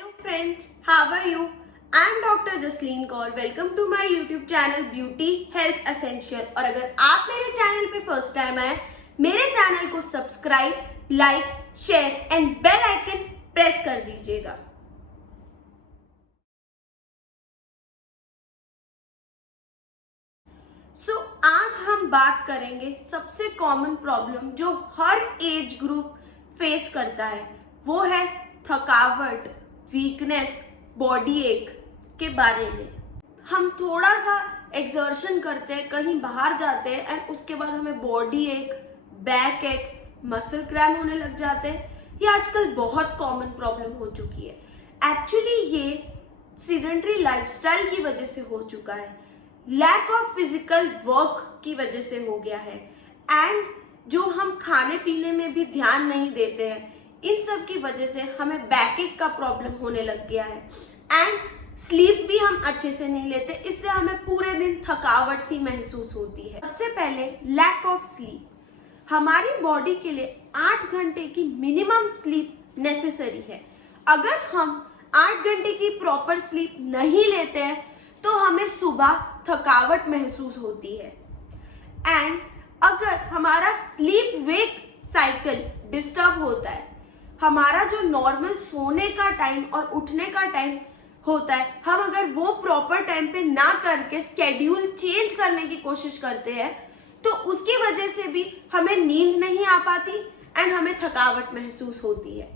Hello friends, how are you? I am Dr. Jasleen Kaur. Welcome to my YouTube channel Beauty Health Essential. और अगर आप मेरे channel पे first time आए, मेरे चैनल को subscribe, like, share and bell icon press कर दीजिएगा। आज हम बात करेंगे सबसे कॉमन प्रॉब्लम जो हर एज ग्रुप फेस करता है, वो है थकावट, वीकनेस, बॉडी एक के बारे में। हम थोड़ा सा एक्सर्शन करते हैं, कहीं बाहर जाते हैं एंड उसके बाद हमें बॉडी एक, बैक एक, मसल क्रैम्प होने लग जाते हैं। ये आजकल बहुत कॉमन प्रॉब्लम हो चुकी है। एक्चुअली ये सीडेंटरी लाइफस्टाइल की वजह से हो चुका है, लैक ऑफ फिजिकल वर्क की वजह से हो गया है एंड जो हम खाने पीने में भी ध्यान नहीं देते हैं, इन सब की वजह से हमें बैकएक का प्रॉब्लम होने लग गया है एंड स्लीप भी हम अच्छे से नहीं लेते, इसलिए हमें पूरे दिन थकावट सी महसूस होती है। सबसे पहले लैक ऑफ स्लीप। हमारी बॉडी के लिए 8 घंटे की मिनिमम स्लीप नेसेसरी है। अगर हम 8 घंटे की प्रॉपर स्लीप नहीं लेते हैं तो हमें सुबह थकावट महसूस होती है एंड अगर हमारा स्लीप वेक साइकिल डिस्टर्ब होता है, हमारा जो नॉर्मल सोने का टाइम और उठने का टाइम होता है, हम अगर वो प्रॉपर टाइम पे ना करके स्केड्यूल चेंज करने की कोशिश करते हैं तो उसकी वजह से भी हमें नींद नहीं आ पाती एंड हमें थकावट महसूस होती है।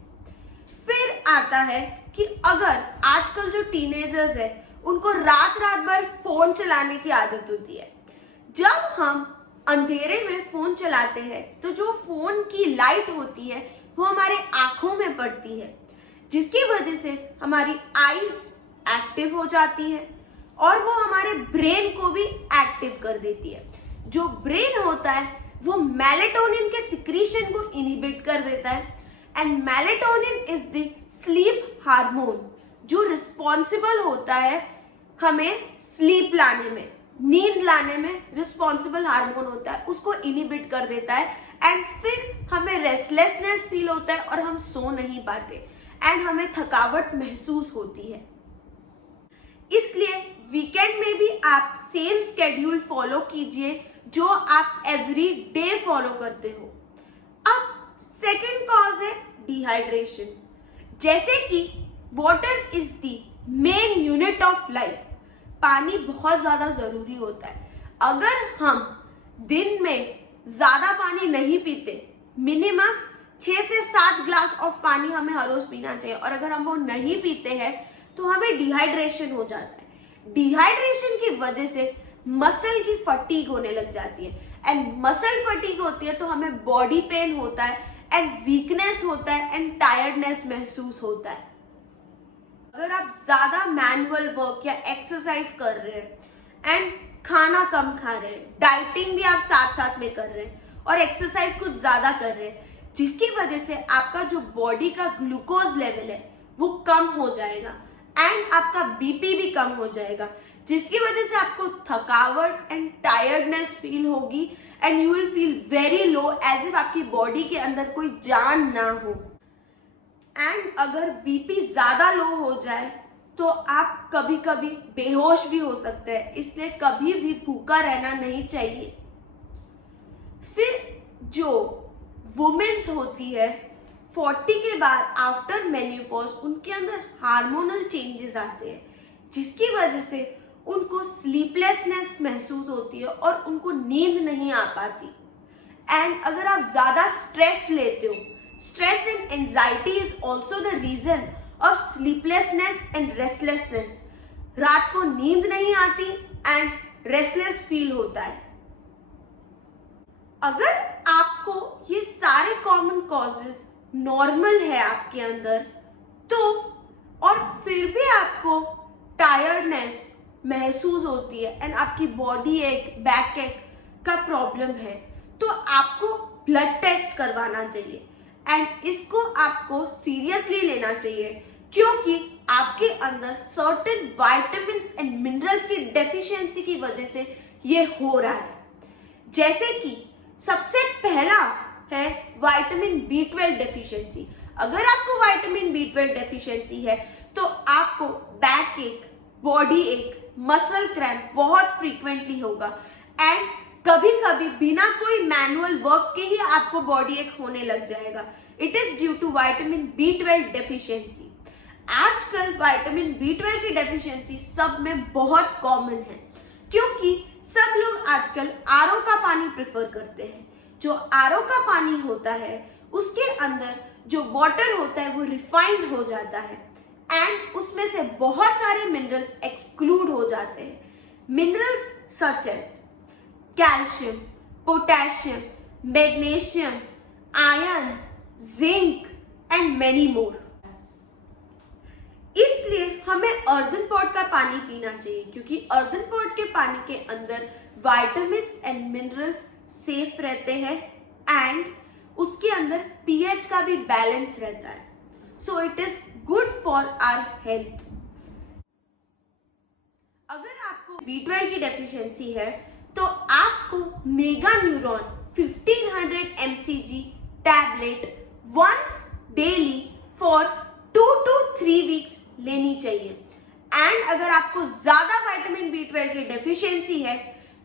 फिर आता है कि अगर आजकल जो टीनेजर्स है उनको रात भर फोन चलाने की आदत होती है। जब हम अंधेरे में फोन चलाते हैं तो जो फोन की लाइट होती है वो हमारे आंखों में पड़ती है, जिसकी वजह से हमारी आईज एक्टिव हो जाती है और वो हमारे ब्रेन को भी एक्टिव कर देती है। जो ब्रेन होता है वो मेलेटोनिन के सिक्रीशन को इनहिबिट कर देता है and melatonin is the sleep hormone जो रिस्पॉन्सिबल होता है हमें स्लीप लाने में, नींद लाने में रिस्पॉन्सिबल हार्मोन होता है, उसको इनहिबिट कर देता है एंड फिर हमें रेस्टलेसनेस फील होता है और हम सो नहीं पाते एंड हमें थकावट महसूस होती है। इसलिए वीकेंड में भी आप सेम स्केड्यूल फॉलो कीजिए जो आप एवरी डे फॉलो करते हो। अब सेकंड कॉज है डिहाइड्रेशन। जैसे कि water is the main unit of life, पानी बहुत ज्यादा जरूरी होता है। अगर हम दिन में ज्यादा पानी नहीं पीते, मिनिमम 6 से 7 ग्लास ऑफ पानी हमें हर रोज पीना चाहिए और अगर हम वो नहीं पीते हैं तो हमें डिहाइड्रेशन हो जाता है। डिहाइड्रेशन की वजह से मसल की फटीग होने लग जाती है एंड मसल फटीग होती है तो हमें बॉडी पेन होता है एंड वीकनेस होता है एंड टायर्डनेस महसूस होता है। अगर आप ज्यादा मैनुअल वर्क या एक्सरसाइज कर रहे हैं एंड खाना कम खा रहे हैं, डाइटिंग भी आप साथ साथ में कर रहे हैं और एक्सरसाइज कुछ ज्यादा कर रहे हैं, जिसकी वजह से आपका जो बॉडी का ग्लूकोज लेवल है वो कम हो जाएगा एंड आपका बीपी भी कम हो जाएगा, जिसकी वजह से आपको थकावट एंड टायर्डनेस फील होगी and you will feel very low, as if आपकी बॉडी के अंदर कोई जान ना हो। एंड अगर बीपी ज्यादा लो हो जाए तो आप कभी कभी बेहोश भी हो सकते हैं, इसलिए कभी भी भूखा रहना नहीं चाहिए। फिर जो वुमेन्स होती है 40 के बाद आफ्टर मेन्यूपॉज, उनके अंदर हार्मोनल चेंजेस आते हैं, जिसकी वजह से उनको स्लीपलेसनेस महसूस होती है और उनको नींद नहीं आ पाती। एंड अगर आप ज्यादा स्ट्रेस लेते हो, stress and anxiety is also the reason of sleeplessness and restlessness. रात को नींद नहीं आती and restless feel होता है। अगर आपको ये सारे कॉमन कॉजेस नॉर्मल है आपके अंदर तो और फिर भी आपको टायर्डनेस महसूस होती है एंड आपकी बॉडी एक, बैक एक का प्रॉब्लम है तो आपको ब्लड टेस्ट करवाना चाहिए एंड इसको आपको सीरियसली लेना चाहिए, क्योंकि आपके अंदर सर्टेन विटामिन्स एंड मिनरल्स की डेफिशिएंसी की वजह से ये हो रहा है। जैसे कि सबसे पहला है विटामिन B12 डेफिशिएंसी। अगर आपको विटामिन B12 डेफिशिएंसी है तो आपको बैक एक, बॉडी एक, मसल क्रैम्प बहुत फ्रीक्वेंटली होगा एंड कभी कभी बिना कोई मैनुअल वर्क के ही आपको बॉडी एक होने लग जाएगा. It is due to vitamin B12 deficiency. आजकल विटामिन B12 की डेफिशिएंसी सब में बहुत कॉमन है क्योंकि सब लोग आजकल आरओ का पानी प्रेफर करते हैं. जो आरओ का पानी होता है उसके अंदर जो वाटर होता है वो रिफाइंड हो जाता है एंड उसमें से बहुत सारे मिनरल्स एक्सक्लूड हो जाते हैं. Minerals such as calcium, potassium, magnesium, iron, zinc and many more. इसलिए हमें अर्दन पॉट का पानी पीना चाहिए क्योंकि अर्दन पॉट के पानी के अंदर विटामिन्स एंड मिनरल्स सेफ रहते हैं एंड उसके अंदर पीएच का भी बैलेंस रहता है. So it is good for our health. अगर आपको B12 की डेफिशिएंसी है तो आपको mega neuron 1500 mcg tablet once daily for 2 to 3 weeks लेनी चाहिए. एंड अगर आपको ज्यादा विटामिन B12 की डेफिशिएंसी है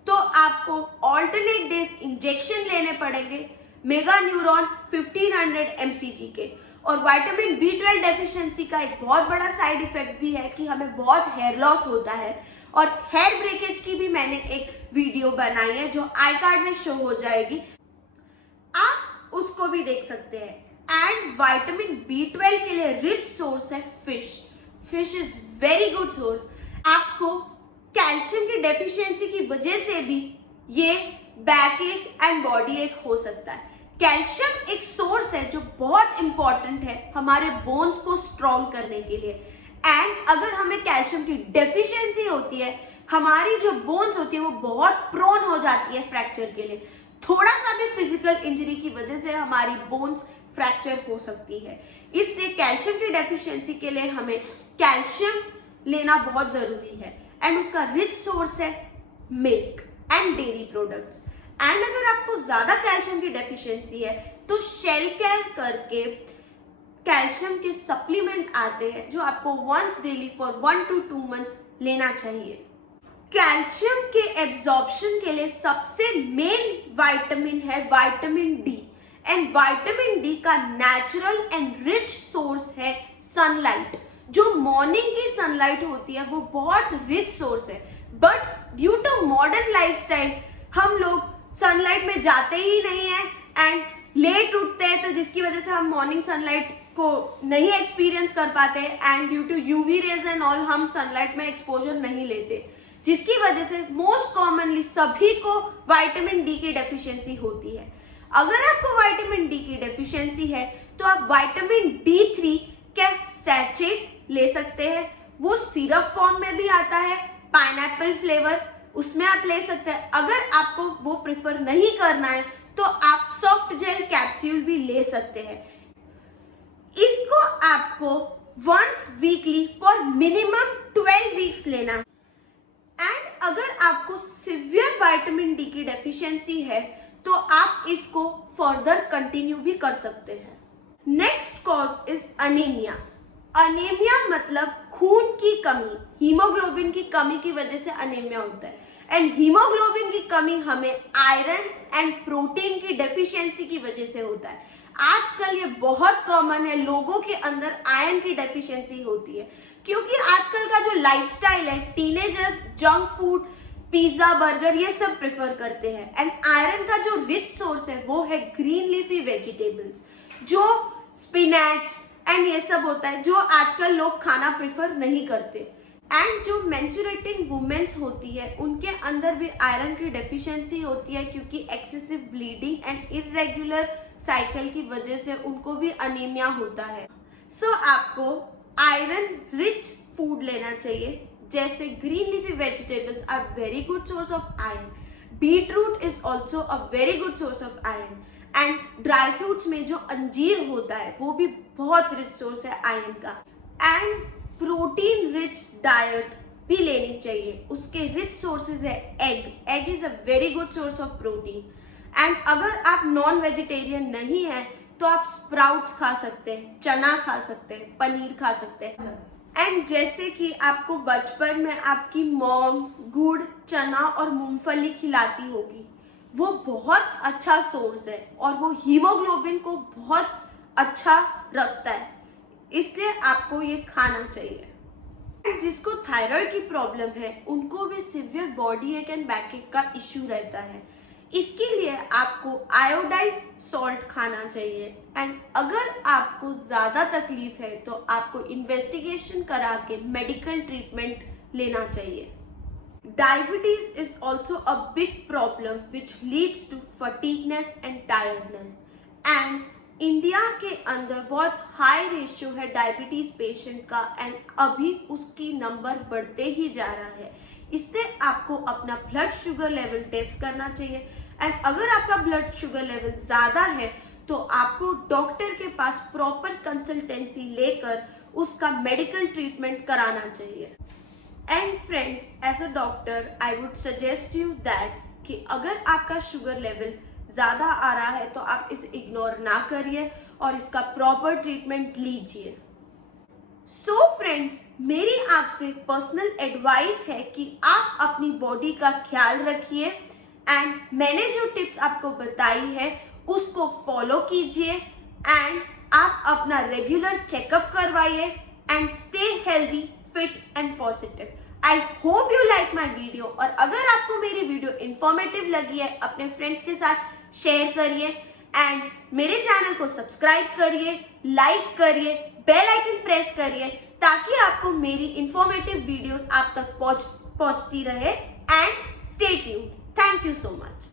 तो आपको ऑल्टरनेट डेज इंजेक्शन लेने पड़ेंगे मेगा न्यूरॉन 1500 mcg के. और विटामिन B12 डेफिशिएंसी का एक बहुत बड़ा साइड इफेक्ट भी है कि हमें बहुत हेयर लॉस होता है और हेयर ब्रेकेज की भी मैंने एक वीडियो बनाई है जो आई कार्ड में शो हो जाएगी, आप उसको भी देख सकते हैं. एंड विटामिन B12 के लिए रिच सोर्स है fish. Fish is very good source. आपको कैल्शियम की डेफिशिएंसी की वजह से भी ये बैक एक एंड बॉडी एक हो सकता है. कैल्शियम एक सोर्स है जो बहुत इंपॉर्टेंट है हमारे बोन्स को स्ट्रॉन्ग करने के लिए एंड अगर हमें कैल्शियम की डेफिशिएंसी होती है हमारी जो बोन्स होती है वो बहुत प्रोन हो जाती है फ्रैक्चर के लिए. थोड़ा सा भी फिजिकल इंजरी की वजह से हमारी बोन्स फ्रैक्चर हो सकती है. इसलिए कैल्शियम की डेफिशिएंसी के लिए हमें कैल्शियम लेना बहुत जरूरी है एंड उसका रिच सोर्स है milk and dairy products. And अगर आपको ज्यादा कैल्शियम की डेफिशिएंसी है तो शेल केयर करके कैल्शियम के सप्लीमेंट आते हैं जो आपको once daily for 1 to 2 months लेना चाहिए. कैल्शियम के एब्जॉर्प्शन के लिए सबसे मेन विटामिन है vitamin D and vitamin D का नेचुरल एंड रिच सोर्स है सनलाइट. जो मॉर्निंग की सनलाइट होती है वो बहुत रिच सोर्स है but due to modern lifestyle हम लोग सनलाइट में जाते ही नहीं है एंड लेट उठते हैं तो जिसकी वजह से हम मॉर्निंग सनलाइट को नहीं एक्सपीरियंस कर पाते and due to UV rays and all हम सनलाइट में एक्सपोजर नहीं लेते जिसकी वजह से मोस्ट कॉमनली सभी को विटामिन डी की डेफिशिएंसी होती है. अगर आपको विटामिन डी की डेफिशिएंसी है तो आप विटामिन D3 का सैचेट ले सकते हैं. वो सिरप फॉर्म में भी आता है, पाइनएप्पल फ्लेवर, उसमें आप ले सकते हैं. अगर आपको वो प्रेफर नहीं करना है तो आप सॉफ्ट जेल कैप्सूल भी ले सकते हैं. इसको आपको once weekly for minimum 12 weeks लेना है. एंड अगर आपको सिवियर विटामिन डी की डेफिशिएंसी है तो आप इसको फर्दर कंटिन्यू भी कर सकते हैं. Next cause is anaemia. Anaemia मतलब खून की कमी, हीमोग्लोबिन की कमी की वजह से अनीमिया होता है एंड हीमोग्लोबिन की कमी हमें आयरन एंड प्रोटीन की डेफिशिएंसी की वजह से होता है. आजकल ये बहुत कॉमन है, लोगों के अंदर आयरन की डेफिशिएंसी होती है क्योंकि आजकल का जो लाइफस्टाइल है, teenagers junk food, pizza, burger ये सब प्रेफर करते हैं एंड आयरन का जो रिच सोर्स है वो है ग्रीन लीफी वेजिटेबल्स, जो स्पिनच एंड ये सब होता है जो आजकल लोग खाना प्रेफर नहीं करते. एंड जो मेंस्ट्रुएटिंग वुमेन्स होती है उनके अंदर भी आयरन की डेफिशिएंसी होती है क्योंकि excessive bleeding and irregular cycle की वजह से उनको भी अनीमिया होता है. सो आपको आयरन रिच फूड लेना चाहिए जैसे green leafy vegetables are very good source of iron. Beetroot is also a very good source of iron and dry fruits में जो अंजीर होता है वो भी बहुत रिच सोर्स है आयरन का. एंड प्रोटीन रिच डाइट भी लेनी चाहिए. उसके रिच सोर्सेज है egg. Egg is a very good source of protein. And अगर आप नॉन वेजिटेरियन नहीं है तो आप स्प्राउट्स खा सकते हैं, चना खा सकते हैं, पनीर खा सकते हैं। एंड जैसे कि आपको बचपन में आपकी मॉम गुड़, चना और मूंगफली खिलाती होगी, वो बहुत अच्छा सोर्स है और वो हीमोग्लोबिन को बहुत अच्छा रखता है, इसलिए आपको ये खाना चाहिए। जिसको थायराइड की प्रॉब्लम है उनको भी सिवियर बॉडी एक एंड बैकएक का इश्यू रहता है। इसके लिए आपको आयोडाइज सॉल्ट खाना चाहिए। एंड अगर आपको ज्यादा तकलीफ है तो आपको इन्वेस्टिगेशन करा के मेडिकल ट्रीटमेंट लेना चाहिए। Diabetes is also a big problem which leads to fatigueness and tiredness. And India के अंदर बहुत हाई रेशियो है डायबिटीज पेशेंट का एंड अभी उसकी नंबर बढ़ते ही जा रहा है। इससे आपको अपना ब्लड शुगर लेवल टेस्ट करना चाहिए। एंड अगर आपका ब्लड शुगर लेवल ज्यादा है तो आपको डॉक्टर के पास प्रॉपर कंसल्टेंसी लेकर उसका मेडिकल ट्रीटमेंट कराना चाहिए। And friends, as a doctor I would suggest you that कि अगर आपका शुगर लेवल ज्यादा आ रहा है तो आप इसे इग्नोर ना करिए और इसका प्रॉपर ट्रीटमेंट लीजिए। सो फ्रेंड्स, मेरी आपसे पर्सनल एडवाइस है कि आप अपनी बॉडी का ख्याल रखिए एंड मैंने जो टिप्स आपको बताई है उसको फॉलो कीजिए एंड आप अपना रेगुलर चेकअप करवाइए and stay healthy, fit and positive. I hope you like my video और अगर आपको मेरी वीडियो इंफॉर्मेटिव लगी है अपने फ्रेंड्स के साथ शेयर करिए एंड मेरे चैनल को सब्सक्राइब करिए, लाइक करिए, बेल आइकन प्रेस करिए ताकि आपको मेरी इंफॉर्मेटिव वीडियोस आप तक पहुंचती रहे and stay tuned. Thank you so much.